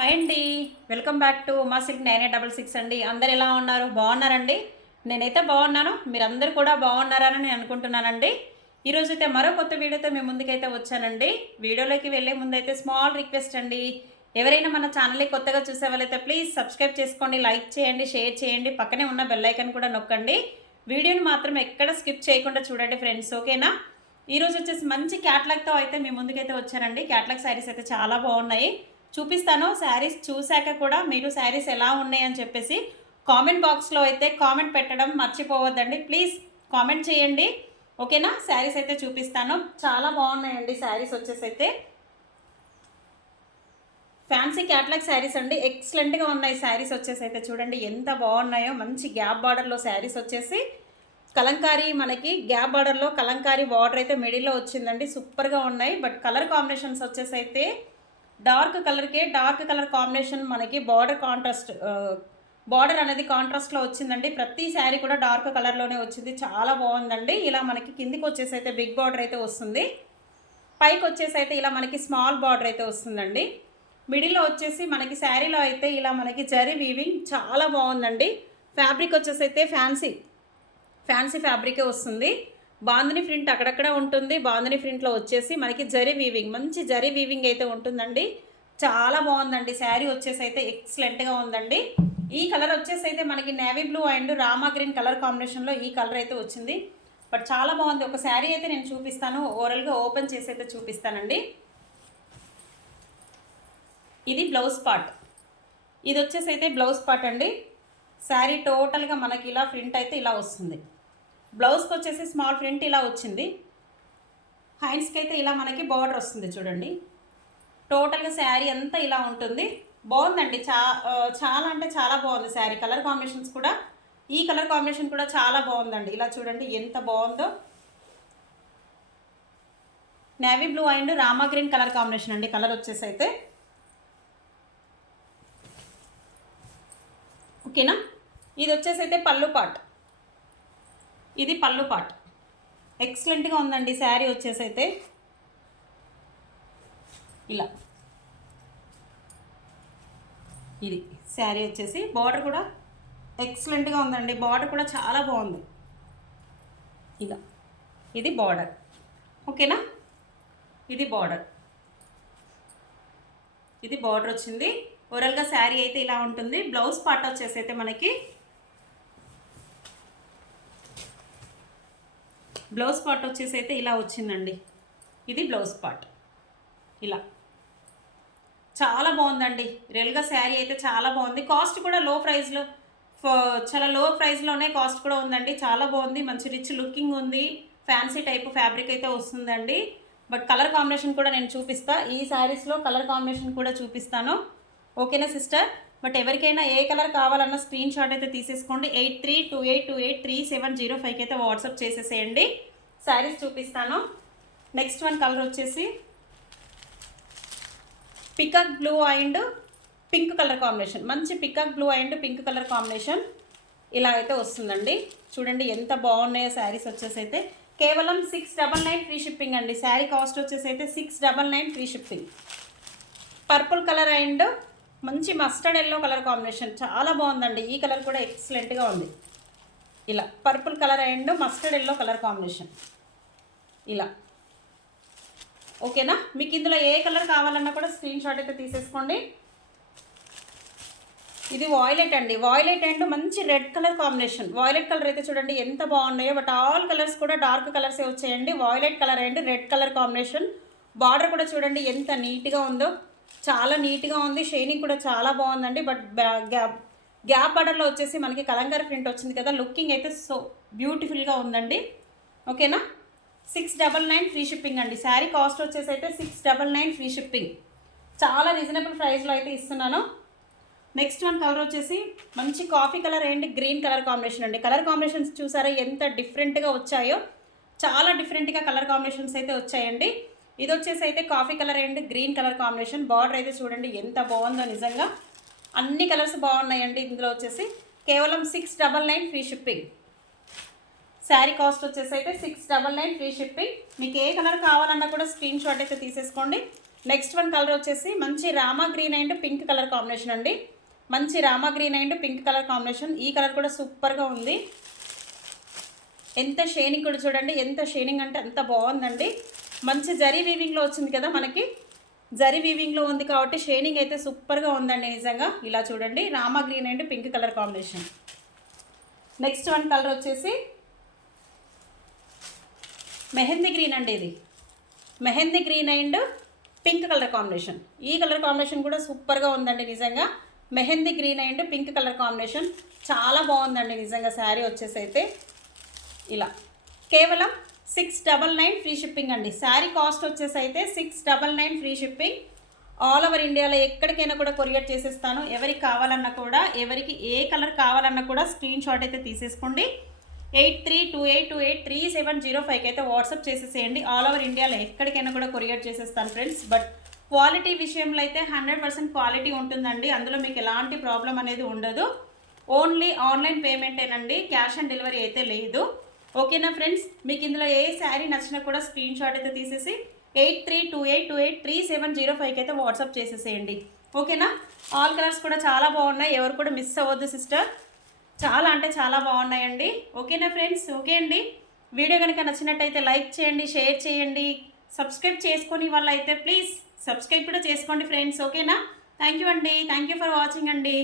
Hi అండి. Welcome back to మా silk nine eight double six అండి. అందరు ఎలా ఉన్నారు? బాగున్నారండి? నేనైతే బాగున్నాను. మీరందరూ కూడా బాగున్నారని నేను అనుకుంటున్నానండి. ఈరోజు అయితే మరో కొత్త వీడియోతో మీ ముందుకైతే వచ్చానండి. వీడియోలోకి వెళ్ళే ముందైతే స్మాల్ రిక్వెస్ట్ అండి. ఎవరైనా మన ఛానల్ని కొత్తగా చూసే వాళ్ళైతే ప్లీజ్ సబ్స్క్రైబ్ చేసుకోండి లైక్ చేయండి షేర్ చేయండి. పక్కనే ఉన్న బెల్ ఐకన్ కూడా నొక్కండి. వీడియోని మాత్రం ఎక్కడ స్కిప్ చేయకుండా చూడండి ఫ్రెండ్స్ ఓకేనా? ఈరోజు వచ్చేసి మంచి క్యాట్లాగ్తో అయితే మీ ముందుకైతే వచ్చానండి. క్యాట్లాగ్ శారీస్ అయితే చాలా బాగున్నాయి. చూపిస్తాను. శారీస్ చూశాక కూడా మీరు శారీస్ ఎలా ఉన్నాయని చెప్పేసి కామెంట్ బాక్స్లో అయితే కామెంట్ పెట్టడం మర్చిపోవద్దండి. ప్లీజ్ కామెంట్ చేయండి. ఓకేనా? శారీస్ అయితే చూపిస్తాను. చాలా బాగున్నాయండి శారీస్ వచ్చేసి అయితే ఫ్యాన్సీ క్యాట్లాగ్ శారీస్ అండి. ఎక్సలెంట్గా ఉన్నాయి శారీస్ వచ్చేసి అయితే చూడండి ఎంత బాగున్నాయో. మంచి గ్యాప్ బార్డర్లో శారీస్ వచ్చేసి. కలంకారీ మనకి గ్యాప్ బార్డర్లో కలంకారీ బార్డర్ అయితే మిడిల్లో వచ్చిందండి. సూపర్గా ఉన్నాయి. బట్ కలర్ కాంబినేషన్స్ వచ్చేసి అయితే డార్క్ కలర్కే డార్క్ కలర్ కాంబినేషన్ మనకి బార్డర్ కాంట్రాస్ట్ బార్డర్ అనేది కాంట్రాస్ట్లో వచ్చిందండి. ప్రతి శారీ కూడా డార్క్ కలర్లోనే వచ్చింది. చాలా బాగుందండి. ఇలా మనకి కిందికి వచ్చేసి అయితే బిగ్ బార్డర్ అయితే వస్తుంది. పైకి వచ్చేసి అయితే ఇలా మనకి స్మాల్ బార్డర్ అయితే వస్తుందండి. మిడిల్లో వచ్చేసి మనకి శారీలో అయితే ఇలా మనకి జరీ వీవింగ్ చాలా బాగుందండి. ఫ్యాబ్రిక్ వచ్చేసి అయితే ఫ్యాన్సీ ఫ్యాన్సీ ఫ్యాబ్రికే వస్తుంది. బాందిని ప్రింట్ అక్కడక్కడ ఉంటుంది. బాందిని ప్రింట్లో వచ్చేసి మనకి జరీ వీవింగ్ మంచి జరీ వీవింగ్ అయితే ఉంటుందండి. చాలా బాగుందండి. శారీ వచ్చేసి అయితే ఎక్సలెంట్గా ఉందండి. ఈ కలర్ వచ్చేసి అయితే మనకి navy blue and rama green colour కాంబినేషన్లో ఈ కలర్ అయితే వచ్చింది. బట్ చాలా బాగుంది. ఒక శారీ అయితే నేను చూపిస్తాను. ఓవరాల్గా ఓపెన్ చేసి అయితే చూపిస్తానండి. ఇది బ్లౌజ్ పార్ట్. ఇది వచ్చేసి అయితే బ్లౌజ్ పార్ట్ అండి. శారీ టోటల్గా మనకి ఇలా ప్రింట్ అయితే ఇలా వస్తుంది. బ్లౌజ్కి వచ్చేసి స్మాల్ ప్రింట్ ఇలా వచ్చింది. హ్యాండ్స్కి అయితే ఇలా మనకి బార్డర్ వస్తుంది చూడండి. టోటల్గా శారీ అంతా ఇలా ఉంటుంది. బాగుందండి. చా చాలా అంటే చాలా బాగుంది శారీ. కలర్ కాంబినేషన్స్ కూడా ఈ కలర్ కాంబినేషన్ కూడా చాలా బాగుందండి. ఇలా చూడండి ఎంత బాగుందో. Navy blue and rama green colour combination అండి. కలర్ వచ్చేసి అయితే ఓకేనా? ఇది వచ్చేసి అయితే పళ్ళు పాట్ ఇది పళ్ళు పాట్. ఎక్సలెంట్గా ఉందండి. శారీ వచ్చేసి అయితే ఇలా. ఇది శారీ వచ్చేసి బార్డర్ కూడా ఎక్సలెంట్గా ఉందండి. బార్డర్ కూడా చాలా బాగుంది. ఇలా. ఇది బార్డర్. ఓకేనా? ఇది బార్డర్. ఇది బార్డర్ వచ్చింది. ఓవరాల్గా శారీ అయితే ఇలా ఉంటుంది. బ్లౌజ్ పార్ట్ వచ్చేసి అయితే మనకి బ్లౌజ్ పార్ట్ వచ్చేసి అయితే ఇలా వచ్చిందండి. ఇది బ్లౌజ్ పార్ట్ ఇలా. చాలా బాగుందండి. రియల్గా శారీ అయితే చాలా బాగుంది. కాస్ట్ కూడా లో ప్రైస్లో చాలా లో ప్రైస్లోనే కాస్ట్ కూడా ఉందండి. చాలా బాగుంది. మంచి రిచ్ లుకింగ్ ఉంది. ఫ్యాన్సీ టైప్ ఫ్యాబ్రిక్ అయితే వస్తుందండి. బట్ కలర్ కాంబినేషన్ కూడా నేను చూపిస్తా. ఈ శారీస్లో కలర్ కాంబినేషన్ కూడా చూపిస్తాను. ఓకేనా సిస్టర్ బట్ ఎవరికైనా ఏ కలర్ కావాలన్న స్క్రీన్ షాట్ అయితే తీసేసుకోండి. Eight three two eight two eight three seven zero ఫైవ్కి అయితే వాట్సాప్ చేసేసేయండి. శారీస్ చూపిస్తాను. నెక్స్ట్ వన్ కలర్ వచ్చేసి peacock blue and pink colour combination. మంచి peacock blue and pink colour combination ఇలా అయితే వస్తుందండి. చూడండి ఎంత బాగున్నాయో శారీస్ వచ్చేసి అయితే కేవలం six double nine free shipping అండి. శారీ కాస్ట్ వచ్చేసి అయితే six double nine free shipping. Purple colour and మంచి మస్టర్డ్ ఎల్లో కలర్ కాంబినేషన్ చాలా బాగుందండి. ఈ కలర్ కూడా ఎక్సలెంట్గా ఉంది. ఇలా purple colour and mustard yellow colour combination ఇలా. ఓకేనా? మీకు ఇందులో ఏ కలర్ కావాలన్నా కూడా స్క్రీన్ షాట్ అయితే తీసేసుకోండి. ఇది వాయిలెట్ అండి. వాయిలెట్ అండ్ మంచి red colour combination violet colour అయితే చూడండి ఎంత బాగున్నాయో బట్ ఆల్ కలర్స్ కూడా డార్క్ కలర్సే వచ్చాయండి. Violet colour and red colour combination border కూడా చూడండి ఎంత నీట్గా ఉందో. చాలా నీట్గా ఉంది. షైనింగ్ కూడా చాలా బాగుందండి. బట్ గ్యాప్ గ్యాప్ ఆర్డర్లో వచ్చేసి మనకి కలంకారీ ప్రింట్ వచ్చింది కదా లుకింగ్ అయితే సో బ్యూటిఫుల్గా ఉందండి. ఓకేనా? Six double nine free shipping అండి. శారీ కాస్ట్ వచ్చేసి అయితే six double nine free shipping. చాలా రీజనబుల్ ప్రైస్లో అయితే ఇస్తున్నాను. నెక్స్ట్ వన్ కలర్ వచ్చేసి మంచి coffee colour and green colour combination అండి. కలర్ కాంబినేషన్స్ చూసారా ఎంత డిఫరెంట్గా వచ్చాయో. చాలా డిఫరెంట్గా కలర్ కాంబినేషన్స్ అయితే వచ్చాయండి. ఇది వచ్చేసి అయితే coffee colour and green colour combination border అయితే చూడండి ఎంత బాగుందో నిజంగా. అన్ని కలర్స్ బాగున్నాయండి. ఇందులో వచ్చేసి కేవలం six double nine free shipping sari cost వచ్చేసి అయితే six double nine free shipping మీకు ఏ కలర్ కావాలన్నా కూడా స్క్రీన్ షాట్ అయితే తీసేసుకోండి. నెక్స్ట్ వన్ కలర్ వచ్చేసి మంచి Rama green and pink colour combination అండి. మంచి Rama green and pink colour combination ఈ కలర్ కూడా సూపర్గా ఉంది. ఎంత షేనింగ్ కూడా చూడండి ఎంత షేనింగ్ అంటే అంత బాగుందండి. మంచి జరీ వీవింగ్లో వచ్చింది కదా మనకి. జరీ వీవింగ్లో ఉంది కాబట్టి షేనింగ్ అయితే సూపర్గా ఉందండి నిజంగా. ఇలా చూడండి Rama green and pink colour combination next one colour వచ్చేసి మెహందీ గ్రీన్ అండి ఇది. Mehndi green and pink colour combination ఈ కలర్ కాంబినేషన్ కూడా సూపర్గా ఉందండి నిజంగా. Mehndi green and pink colour combination చాలా బాగుందండి నిజంగా శారీ వచ్చేసి అయితే. ఇలా. కేవలం six double nine free shipping అండి. శారీ కాస్ట్ వచ్చేసి అయితే six double nine free shipping all over ఇండియాలో ఎక్కడికైనా కూడా కొరియర్ చేసేస్తాను. ఎవరికి కావాలన్నా కూడా ఎవరికి ఏ కలర్ కావాలన్నా కూడా స్క్రీన్ షాట్ అయితే తీసేసుకోండి. Eight three two eight two eight three seven zero ఫైవ్కి అయితే వాట్సాప్ చేసేసేయండి. ఆల్ ఓవర్ ఇండియాలో ఎక్కడికైనా కూడా కొరియర్ చేసేస్తాను ఫ్రెండ్స్ బట్ క్వాలిటీ విషయంలో అయితే హండ్రెడ్ పర్సెంట్ క్వాలిటీ ఉంటుందండి. అందులో మీకు ఎలాంటి ప్రాబ్లం అనేది ఉండదు. ఓన్లీ ఆన్లైన్ పేమెంటేనండి క్యాష్ ఆన్ డెలివరీ అయితే లేదు. ఓకేనా ఫ్రెండ్స్? మీకు ఇందులో ఏ శారీ నచ్చినా కూడా స్క్రీన్ షాట్ అయితే తీసేసి eight three two eight two eight three seven zero ఫైవ్కి అయితే వాట్సాప్ చేసేసేయండి. ఓకేనా? ఆల్ కలర్స్ కూడా చాలా బాగున్నాయి. ఎవరు కూడా మిస్ అవ్వద్దు సిస్టర్ చాలా అంటే చాలా బాగున్నాయండి. ఓకేనా ఫ్రెండ్స్? ఓకే అండి. వీడియో కనుక నచ్చినట్టయితే లైక్ చేయండి షేర్ చేయండి. సబ్స్క్రైబ్ చేసుకొని అయితే ప్లీజ్ సబ్స్క్రైబ్ కూడా చేసుకోండి ఫ్రెండ్స్. ఓకేనా? థ్యాంక్ యూ అండి. థ్యాంక్ యూ ఫర్ వాచింగ్ అండి.